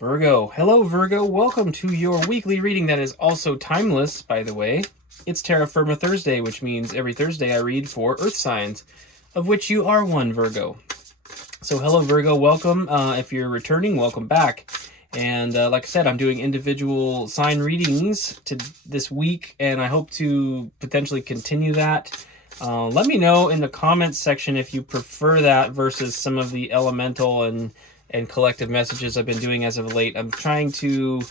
Virgo. Hello, Virgo. Welcome to your weekly reading that is also timeless, by the way. It's Terra Firma Thursday, which means every Thursday I read 4 Earth signs, of which you are one, Virgo. So hello, Virgo. Welcome. If you're returning, welcome back. And like I said, I'm doing individual sign readings this week, and I hope to potentially continue that. Let me know in the comments section if you prefer that versus some of the elemental and collective messages I've been doing as of late. I'm trying to,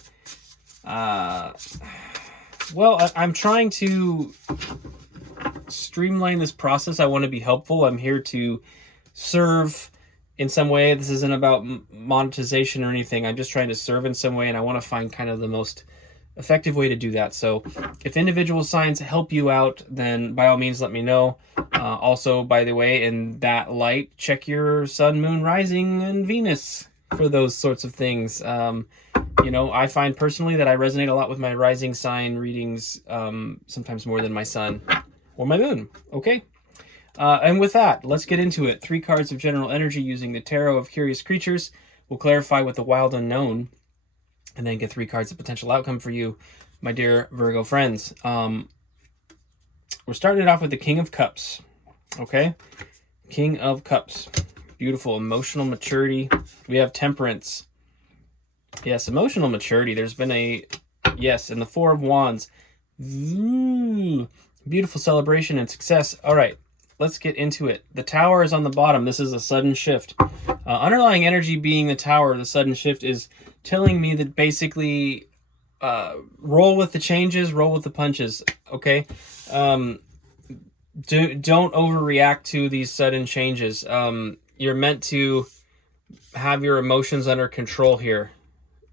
I'm trying to streamline this process. I want to be helpful. I'm here to serve in some way. This isn't about monetization or anything. I'm just trying to serve in some way, and I want to find kind of the most effective way to do that. So if individual signs help you out, then by all means let me know. Also, by the way, in that light, check your sun, moon, rising, and Venus for those sorts of things. I find personally that I resonate a lot with my rising sign readings, sometimes more than my sun or my moon. Okay. And with that, let's get into it. 3 cards of general energy using the Tarot of Curious Creatures. We'll clarify with the wild unknown, and then get 3 cards of potential outcome for you, my dear Virgo friends. We're starting it off with the King of Cups. Okay? King of Cups. Beautiful emotional maturity. We have Temperance. Yes, emotional maturity. There's been and the 4 of Wands. Beautiful celebration and success. All right, let's get into it. The Tower is on the bottom. This is a sudden shift. Underlying energy being the Tower, the sudden shift, is telling me that basically roll with the changes, roll with the punches, okay? Don't overreact to these sudden changes. You're meant to have your emotions under control here.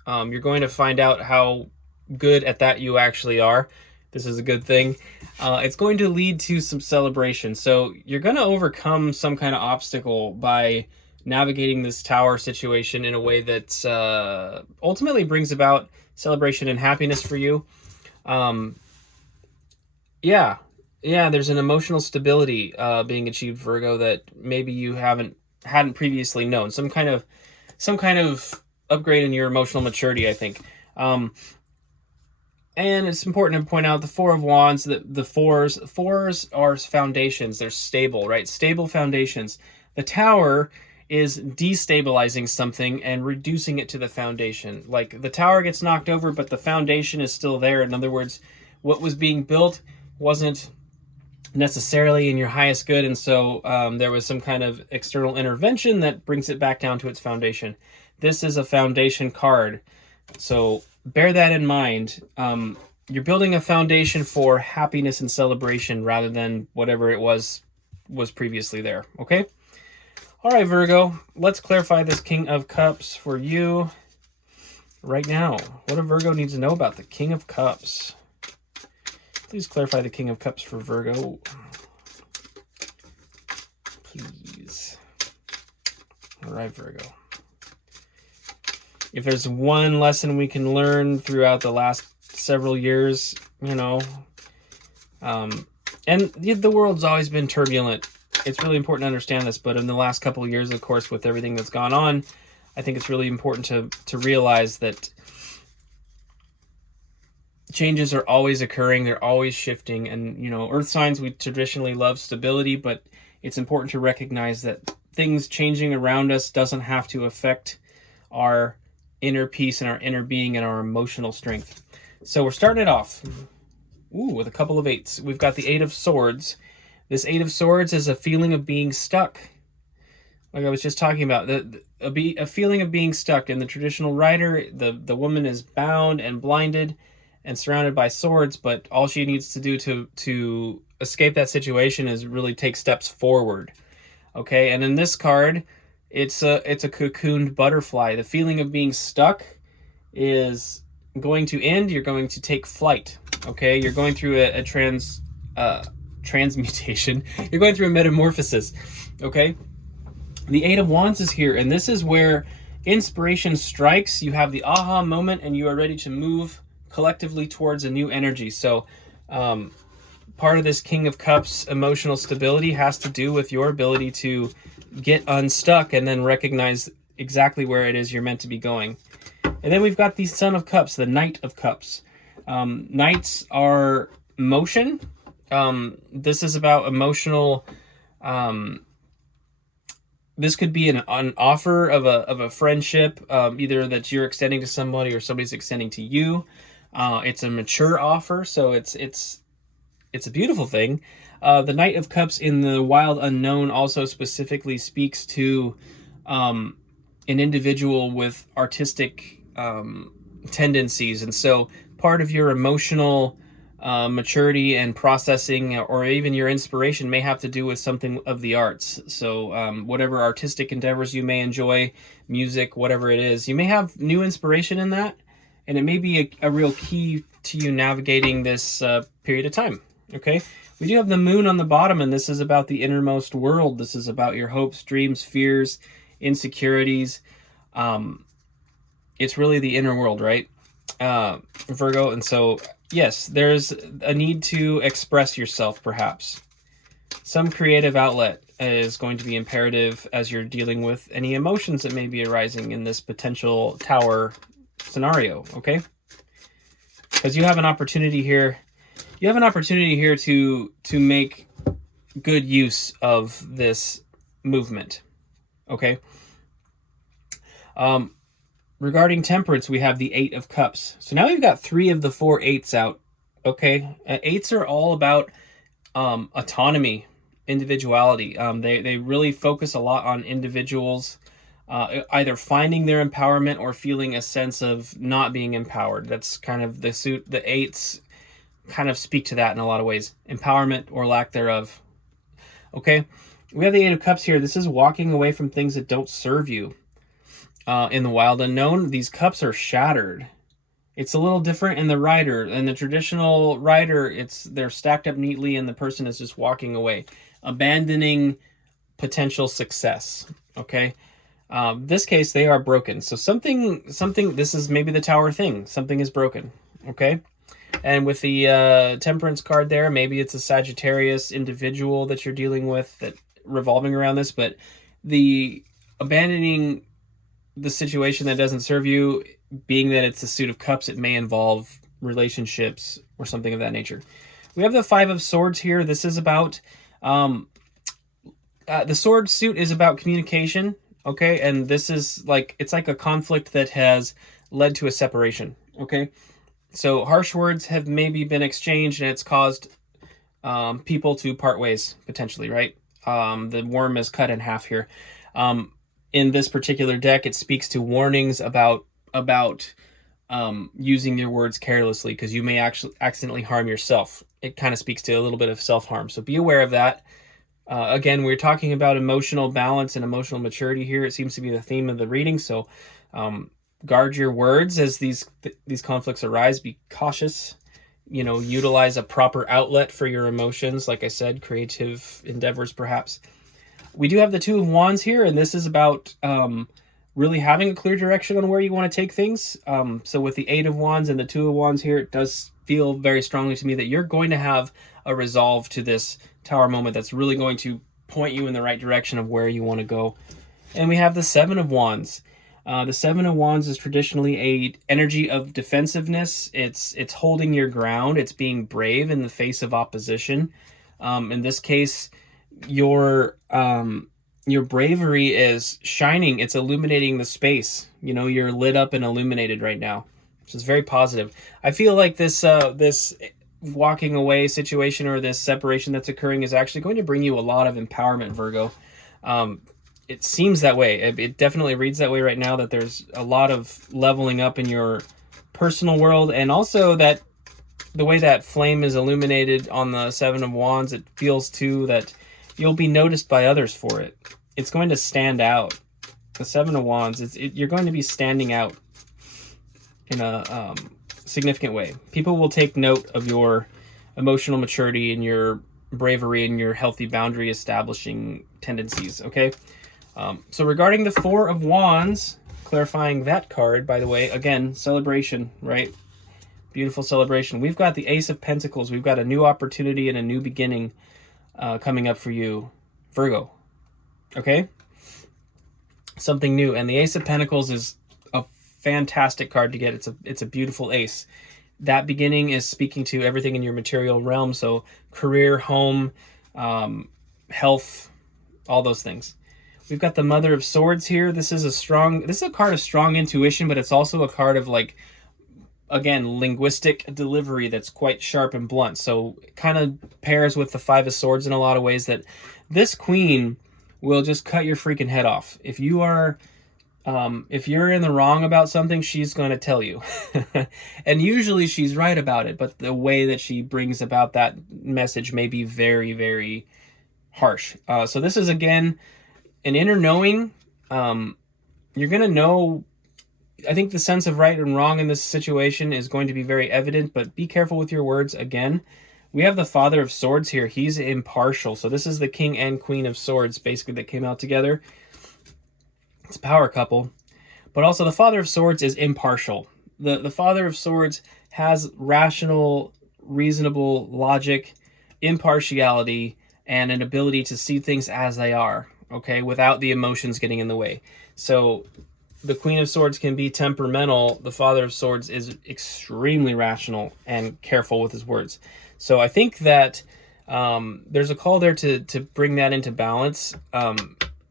You're going to find out how good at that you actually are. This is a good thing. It's going to lead to some celebration. So you're going to overcome some kind of obstacle by navigating this Tower situation in a way that ultimately brings about celebration and happiness for you. There's an emotional stability being achieved, Virgo, that maybe you hadn't previously known. Some kind of upgrade in your emotional maturity, I think. And it's important to point out the 4 of Wands, the fours are foundations. They're stable, right? Stable foundations. The Tower is destabilizing something and reducing it to the foundation. Like the tower gets knocked over, but the foundation is still there. In other words, what was being built wasn't necessarily in your highest good, and so there was some kind of external intervention that brings it back down to its foundation. This is a foundation card, so bear that in mind. You're building a foundation for happiness and celebration rather than whatever it was previously there, okay? All right, Virgo, let's clarify this King of Cups for you right now. What do Virgo needs to know about the King of Cups? Please clarify the King of Cups for Virgo. Please. All right, Virgo. If there's one lesson we can learn throughout the last several years, and the world's always been turbulent. It's really important to understand this, but in the last couple of years, of course, with everything that's gone on, I think it's really important to realize that changes are always occurring. They're always shifting. And, earth signs, we traditionally love stability, but it's important to recognize that things changing around us doesn't have to affect our inner peace and our inner being and our emotional strength. So we're starting it off with a couple of 8s. We've got the 8 of Swords. This 8 of Swords is a feeling of being stuck. Like I was just talking about, a feeling of being stuck. In the traditional writer, the woman is bound and blinded and surrounded by swords, but all she needs to do to escape that situation is really take steps forward. Okay, and in this card, it's a cocooned butterfly. The feeling of being stuck is going to end. You're going to take flight. Okay, you're going through a transmutation. You're going through a metamorphosis. Okay, the 8 of Wands is here, and this is where inspiration strikes. You have the aha moment, and you are ready to move collectively towards a new energy. So part of this King of Cups emotional stability has to do with your ability to get unstuck and then recognize exactly where it is you're meant to be going. And then we've got the Son of Cups, the Knight of Cups. Knights are motion. This is about emotional. This could be an offer of a friendship, either that you're extending to somebody or somebody's extending to you. It's a mature offer, so it's a beautiful thing. The Knight of Cups in the Wild Unknown also specifically speaks to an individual with artistic tendencies, and so part of your emotional maturity and processing, or even your inspiration, may have to do with something of the arts. So whatever artistic endeavors you may enjoy, music, whatever it is, you may have new inspiration in that, and it may be a real key to you navigating this period of time. Okay, we do have the Moon on the bottom, and this is about the innermost world. This is about your hopes, dreams, fears, insecurities. It's really the inner world, right, Virgo? And so, yes, there's a need to express yourself, perhaps. Some creative outlet is going to be imperative as you're dealing with any emotions that may be arising in this potential tower scenario, okay? Because you have an opportunity here. You have an opportunity here to make good use of this movement, okay? Regarding temperance, we have the Eight of Cups. So now we've got 3 of the 4 eights out, okay? Eights are all about autonomy, individuality. They really focus a lot on individuals either finding their empowerment or feeling a sense of not being empowered. That's kind of the eights kind of speak to that in a lot of ways. Empowerment or lack thereof. Okay? We have the Eight of Cups here. This is walking away from things that don't serve you. In the Wild Unknown, these cups are shattered. It's a little different in the Rider. In the traditional Rider, they're stacked up neatly and the person is just walking away, abandoning potential success. Okay? This case, they are broken. So something, this is maybe the Tower thing. Something is broken. Okay? And with the Temperance card there, maybe it's a Sagittarius individual that you're dealing with that revolving around this, but the abandoning the situation that doesn't serve you, being that it's a Suit of Cups, it may involve relationships or something of that nature. We have the Five of Swords here. This is about the sword suit is about communication, okay? And this is it's like a conflict that has led to a separation, okay? So harsh words have maybe been exchanged and it's caused people to part ways, potentially, right? The worm is cut in half here. In this particular deck, it speaks to warnings about using your words carelessly, because you may actually accidentally harm yourself. It kind of speaks to a little bit of self-harm, so be aware of that. Again, we're talking about emotional balance and emotional maturity here. It seems to be the theme of the reading, so guard your words as these conflicts arise. Be cautious. Utilize a proper outlet for your emotions. Like I said, creative endeavors, perhaps. We do have the Two of Wands here, and this is about really having a clear direction on where you want to take things. So with the Eight of Wands and the Two of Wands here, it does feel very strongly to me that you're going to have a resolve to this Tower moment that's really going to point you in the right direction of where you want to go. And we have the Seven of Wands. The Seven of Wands is traditionally a energy of defensiveness. It's holding your ground. It's being brave in the face of opposition. In this case, your bravery is shining. It's illuminating the space. You're lit up and illuminated right now, which is very positive. I feel like this walking away situation or this separation that's occurring is actually going to bring you a lot of empowerment, Virgo. It seems that way. It definitely reads that way right now, that there's a lot of leveling up in your personal world, and also that the way that flame is illuminated on the Seven of Wands, it feels too that you'll be noticed by others for it. It's going to stand out. The Seven of Wands, you're going to be standing out in a significant way. People will take note of your emotional maturity and your bravery and your healthy boundary establishing tendencies, okay? So regarding the Four of Wands, clarifying that card, by the way, again, celebration, right? Beautiful celebration. We've got the Ace of Pentacles. We've got a new opportunity and a new beginning coming up for you, Virgo. Okay? Something new. And the Ace of Pentacles is a fantastic card to get. It's a beautiful ace. That beginning is speaking to everything in your material realm, so career, home, health, all those things. We've got the Mother of Swords here. This is a card of strong intuition, but it's also a card of, like, again, linguistic delivery that's quite sharp and blunt. So it kind of pairs with the Five of Swords in a lot of ways, that this queen will just cut your freaking head off. If you're in the wrong about something, she's going to tell you. And usually she's right about it, but the way that she brings about that message may be very, very harsh. So this is, again, an inner knowing. You're going to know. I think the sense of right and wrong in this situation is going to be very evident, but be careful with your words. Again, we have the Father of Swords here. He's impartial. So this is the King and Queen of Swords, basically, that came out together. It's a power couple. But also the Father of Swords is impartial. The Father of Swords has rational, reasonable logic, impartiality, and an ability to see things as they are, okay, without the emotions getting in the way. So the Queen of Swords can be temperamental. The Father of Swords is extremely rational and careful with his words. So I think that there's a call there to bring that into balance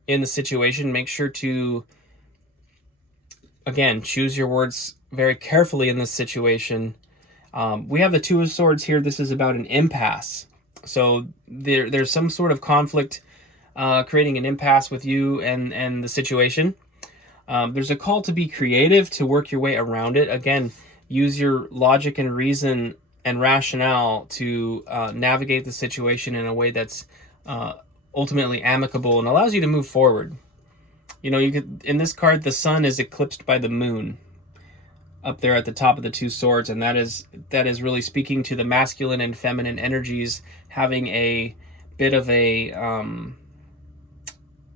in the situation. Make sure to, again, choose your words very carefully in this situation. We have the Two of Swords here. This is about an impasse. So there's some sort of conflict creating an impasse with you and the situation. There's a call to be creative, to work your way around it. Again, use your logic and reason and rationale to navigate the situation in a way that's ultimately amicable and allows you to move forward. You know, in this card, the sun is eclipsed by the moon up there at the top of the Two Swords, and that is really speaking to the masculine and feminine energies having a bit of a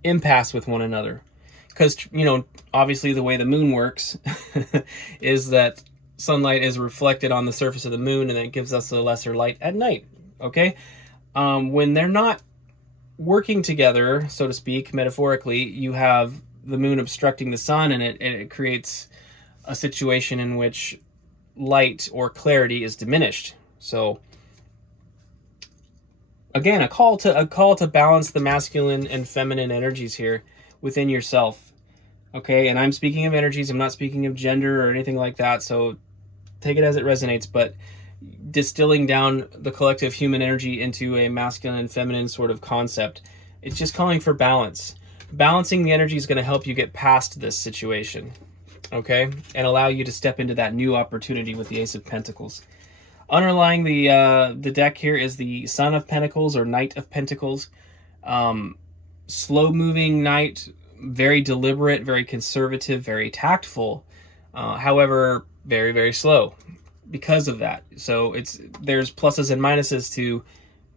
impasse with one another. Because, you know, obviously the way the moon works is that sunlight is reflected on the surface of the moon, and it gives us a lesser light at night, okay? When they're not working together, so to speak, metaphorically, you have the moon obstructing the sun, and it creates a situation in which light or clarity is diminished. So, again, a call to balance the masculine and feminine energies here within yourself. Okay, and I'm speaking of energies, I'm not speaking of gender or anything like that, so take it as it resonates, but distilling down the collective human energy into a masculine and feminine sort of concept, it's just calling for balance. Balancing the energy is going to help you get past this situation, okay, and allow you to step into that new opportunity with the Ace of Pentacles. Underlying the deck here is the Son of Pentacles, or Knight of Pentacles. Slow-moving knight, very deliberate, very conservative, very tactful. However, very, very slow because of that. So there's pluses and minuses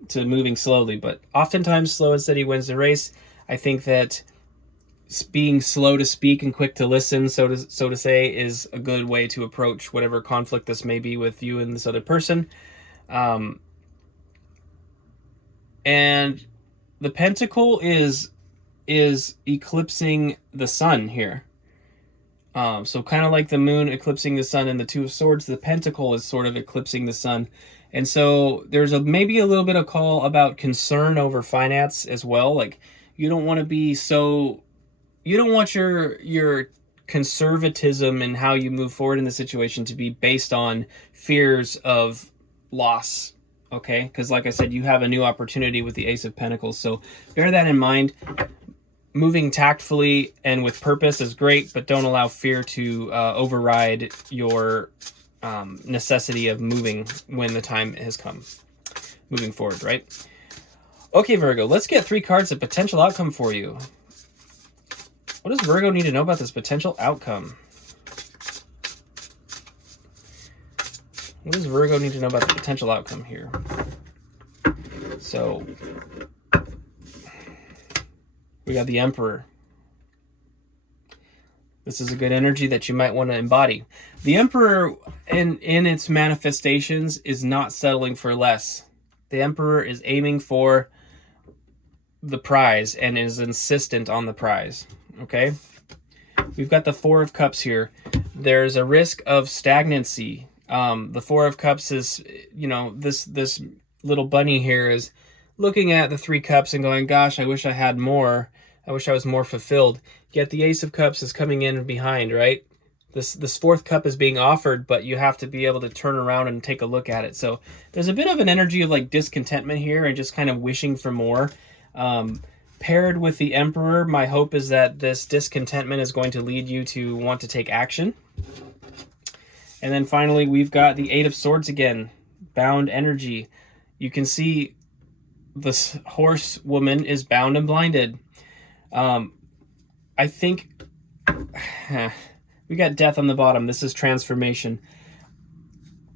to moving slowly, but oftentimes slow and steady wins the race. I think that being slow to speak and quick to listen, so to say, is a good way to approach whatever conflict this may be with you and this other person. And the Pentacle is eclipsing the sun here. So kind of like the moon eclipsing the sun in the Two of Swords, the Pentacle is sort of eclipsing the sun. And so there's maybe a little bit of call about concern over finance as well. Like, you don't want to be so... You don't want your conservatism in how you move forward in the situation to be based on fears of loss, okay? Because like I said, you have a new opportunity with the Ace of Pentacles. So bear that in mind. Moving tactfully and with purpose is great, but don't allow fear to override your necessity of moving when the time has come. Moving forward, right? Okay, Virgo, let's get 3 cards of potential outcome for you. What does Virgo need to know about this potential outcome? What does Virgo need to know about the potential outcome here? So, we got the Emperor. This is a good energy that you might want to embody. The Emperor, in its manifestations, is not settling for less. The Emperor is aiming for the prize and is insistent on the prize. Okay? We've got the Four of Cups here. there's a risk of stagnancy. The Four of Cups is, this little bunny here is looking at the Three Cups and going, gosh, I wish I had more. I wish I was more fulfilled. Yet the Ace of Cups is coming in behind, right? This fourth cup is being offered, but you have to be able to turn around and take a look at it. So there's a bit of an energy of like discontentment here and just kind of wishing for more. Paired with the Emperor, my hope is that this discontentment is going to lead you to want to take action. And then finally, we've got the Eight of Swords again, bound energy. You can see this horsewoman is bound and blinded. I think we got Death on the bottom. This is transformation.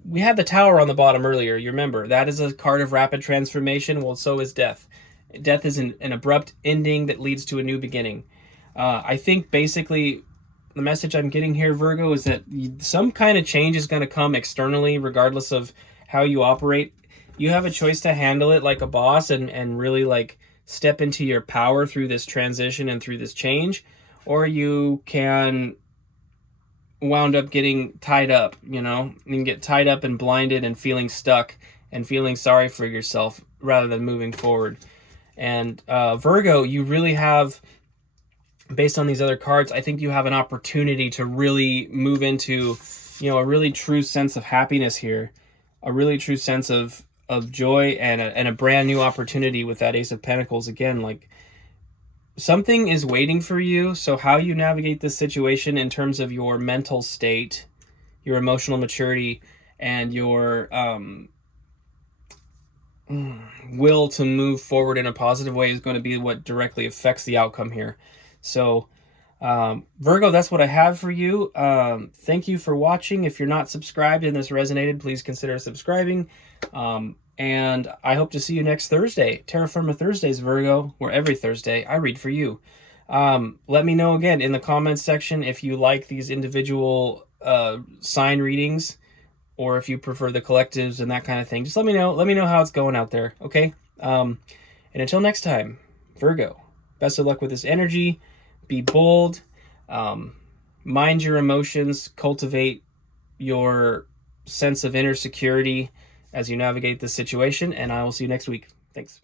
We had the Tower on the bottom earlier. You remember, that is a card of rapid transformation. Well, so is Death. Death is an abrupt ending that leads to a new beginning. I think basically the message I'm getting here, Virgo, is that some kind of change is going to come externally, regardless of how you operate. You have a choice to handle it like a boss and really like step into your power through this transition and through this change, or you can wound up getting tied up, you can get tied up and blinded and feeling stuck and feeling sorry for yourself rather than moving forward. And Virgo, you really have, based on these other cards, I think you have an opportunity to really move into, a really true sense of happiness here, a really true sense of joy and a brand new opportunity with that Ace of Pentacles. Again, like something is waiting for you. So how you navigate this situation in terms of your mental state, your emotional maturity, and your will to move forward in a positive way is going to be what directly affects the outcome here. So Virgo, that's what I have for you. Thank you for watching. If you're not subscribed and this resonated, please consider subscribing. And I hope to see you next Thursday. Terra Firma Thursdays, Virgo, where every Thursday I read for you. Let me know again in the comments section if you like these individual sign readings, or if you prefer the collectives and that kind of thing. Just let me know. Let me know how it's going out there, okay? And until next time, Virgo, best of luck with this energy. Be bold. Mind your emotions. Cultivate your sense of inner security as you navigate this situation. And I will see you next week. Thanks.